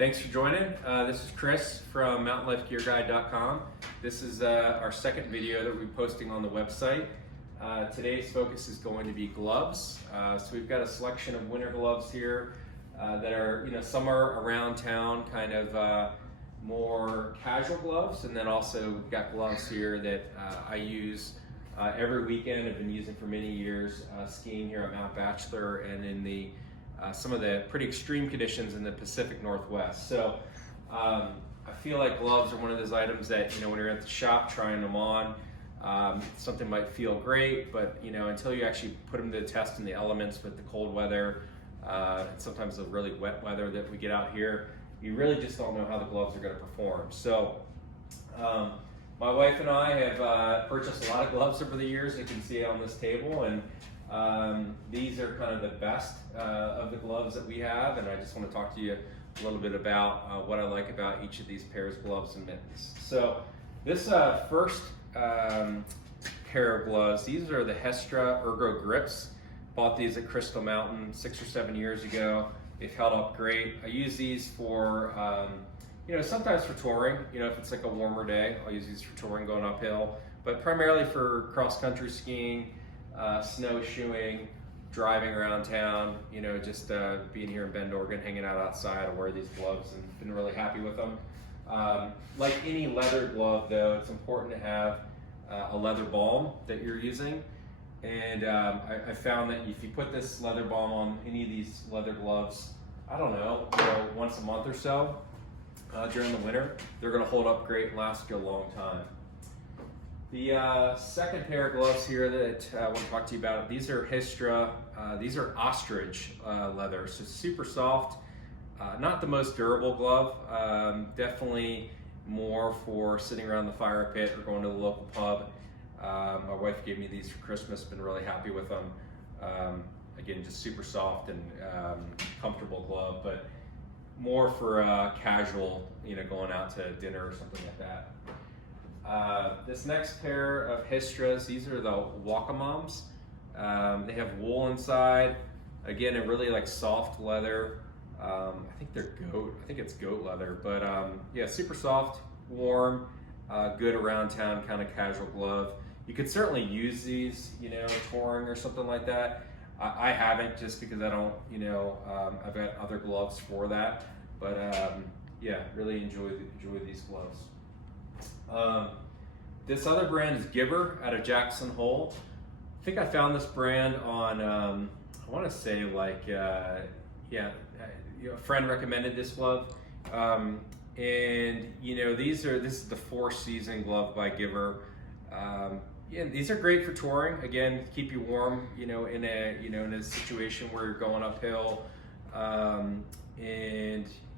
Thanks for joining. This is Chris from mountainlifegearguide.com. This is our second video that we're posting on the website. Today's focus is going to be gloves. So we've got a selection of winter gloves here that are, some are around town, kind of more casual gloves, and then also we've got gloves here that I use every weekend. I've been using for many years, skiing here at Mount Bachelor and in the some of the pretty extreme conditions in the Pacific Northwest. So I feel like gloves are one of those items that, when you're at the shop trying them on, something might feel great, but until you actually put them to the test in the elements with the cold weather, and sometimes the really wet weather that we get out here, you really just don't know how the gloves are going to perform. So my wife and I have purchased a lot of gloves over the years. You can see it on this table, and these are kind of the best of the gloves that we have, and I just want to talk to you a little bit about what I like about each of these pairs of gloves and mittens. So this first pair of gloves, these are the Hestra Ergo Grips. Bought these at Crystal Mountain 6 or 7 years ago. They've held up great. I use these for, sometimes for touring. If it's like a warmer day, I'll use these for touring going uphill, but primarily for cross-country skiing, snowshoeing, driving around town, just being here in Bend, Oregon, hanging out outside. I wear these gloves and been really happy with them. Like any leather glove though, it's important to have a leather balm that you're using. And I found that if you put this leather balm on any of these leather gloves, I don't know, once a month or so during the winter, they're gonna hold up great and last you a long time. The second pair of gloves here that I want to talk to you about, these are Hestra, these are ostrich leather, so super soft, not the most durable glove, definitely more for sitting around the fire pit or going to the local pub. My wife gave me these for Christmas, been really happy with them. Again, just super soft and comfortable glove, but more for casual, going out to dinner or something like that. This next pair of Hestras, these are the Wakamoms. They have wool inside. Again, a really soft leather. I think it's goat leather, but yeah, super soft, warm, good around town kind of casual glove. You could certainly use these, touring or something like that. I haven't, just because I don't, I've got other gloves for that. But yeah, really enjoy these gloves. This other brand is Giver out of Jackson Hole. I think I found this brand on, I want to say a friend recommended this glove. And this is the Four Season glove by Giver. Yeah, these are great for touring. Again, keep you warm, in a situation where you're going uphill. And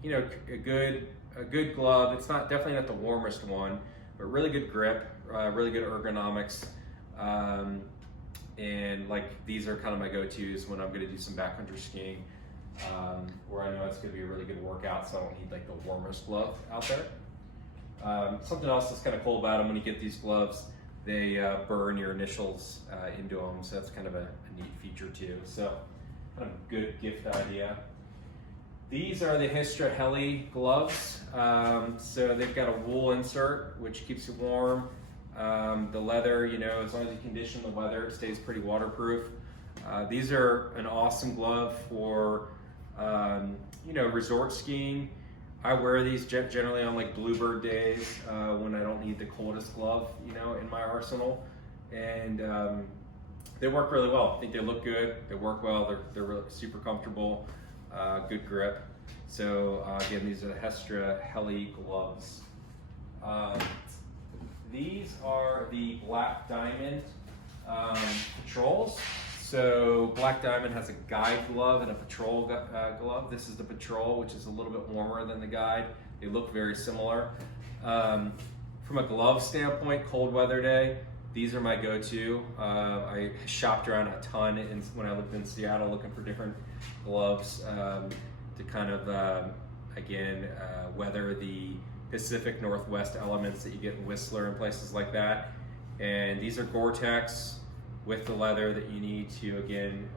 a good glove. It's definitely not the warmest one, but really good grip, really good ergonomics. And these are kind of my go-tos when I'm going to do some backcountry skiing, where I know it's going to be a really good workout, so I don't need the warmest glove out there. Something else that's kind of cool about them, when you get these gloves, they burn your initials into them, so that's kind of a neat feature too. So kind of a good gift idea. These are the Hestra Heli Gloves. So they've got a wool insert, which keeps you warm. The leather, as long as you condition the weather, it stays pretty waterproof. These are an awesome glove for, resort skiing. I wear these generally on Bluebird days when I don't need the coldest glove, in my arsenal. And they work really well. I think they look good, they work well, they're really super comfortable. Good grip. So again, these are the Hestra Heli Gloves. These are the Black Diamond Patrols. So Black Diamond has a guide glove and a patrol glove. This is the patrol, which is a little bit warmer than the guide. They look very similar. From a glove standpoint, cold weather day, these are my go-to. I shopped around a ton when I lived in Seattle looking for different gloves to kind of, weather the Pacific Northwest elements that you get in Whistler and places like that. And these are Gore-Tex with the leather that you need to, again,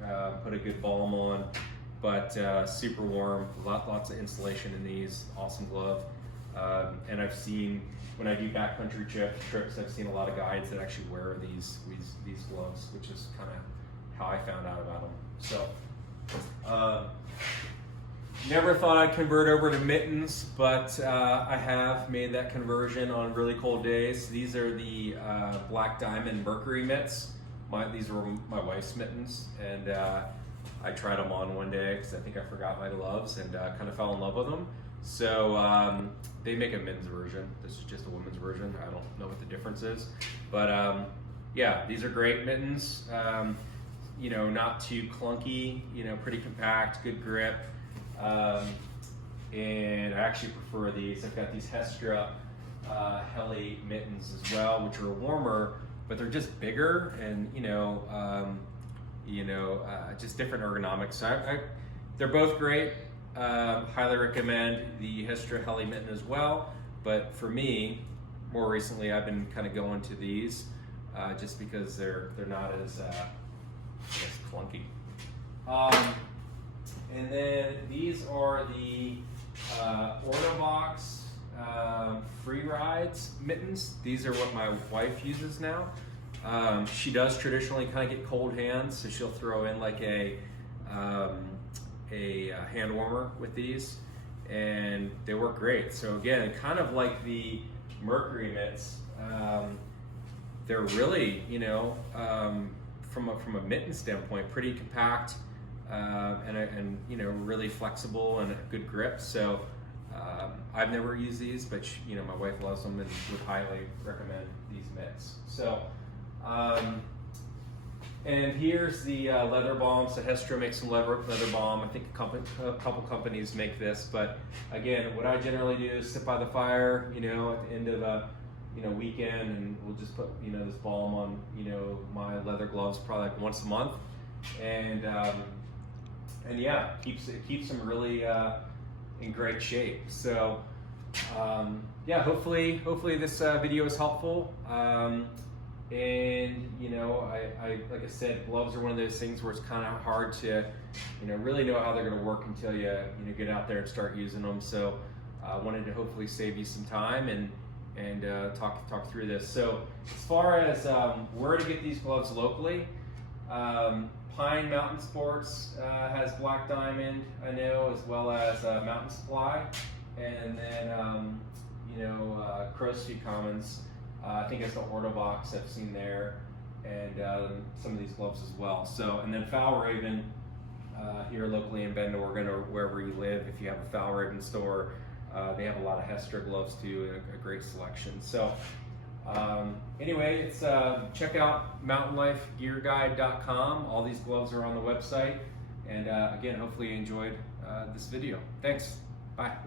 put a good balm on but super warm, lots of insulation in these, awesome glove. And I've seen, when I do backcountry trips, I've seen a lot of guides that actually wear these gloves, which is kind of how I found out about them. So, never thought I'd convert over to mittens, but I have made that conversion on really cold days. These are the black Diamond Mercury mitts. These were my wife's mittens, and I tried them on one day because I think I forgot my gloves and kind of fell in love with them. So they make a men's version. This is just a women's version. I don't know what the difference is, but yeah, these are great mittens. You know, not too clunky. You know, pretty compact, good grip. And I actually prefer these. I've got these Hestra Heli Mittens as well, which are warmer, but they're just bigger and just different ergonomics. So they're both great. Highly recommend the Hestra Heli Mitten as well. But for me, more recently, I've been kind of going to these just because they're not as clunky. And then these are the Ortovox Freeride Mittens. These are what my wife uses now. She does traditionally kind of get cold hands, so she'll throw in like a hand warmer with these, and they work great. So again, kind of like the Mercury mitts, they're really, from a mitten standpoint, pretty compact. And really flexible and a good grip. So I've never used these, but my wife loves them and would highly recommend these mitts. So and here's the leather balm. So Hestra makes some leather balm. I think a couple companies make this, but again, what I generally do is sit by the fire, at the end of a weekend, and we'll just put this balm on my leather gloves probably like once a month, and yeah, it keeps them really in great shape. So yeah, hopefully this video is helpful. And I like I said, gloves are one of those things where it's kind of hard to really know how they're going to work until you get out there and start using them. So I wanted to hopefully save you some time and talk through this. So as far as where to get these gloves locally, Pine Mountain Sports has Black Diamond, I know, as well as Mountain Supply, and then Crow's Feet Commons. I think it's the Ortovox I've seen there, and some of these gloves as well. So, and then Foul Raven here locally in Bend, Oregon, or wherever you live. If you have a Foul Raven store, they have a lot of Hestra gloves too, a great selection. So. Anyway, it's check out mountainlifegearguide.com. All these gloves are on the website, and again, hopefully you enjoyed this video. Thanks. Bye.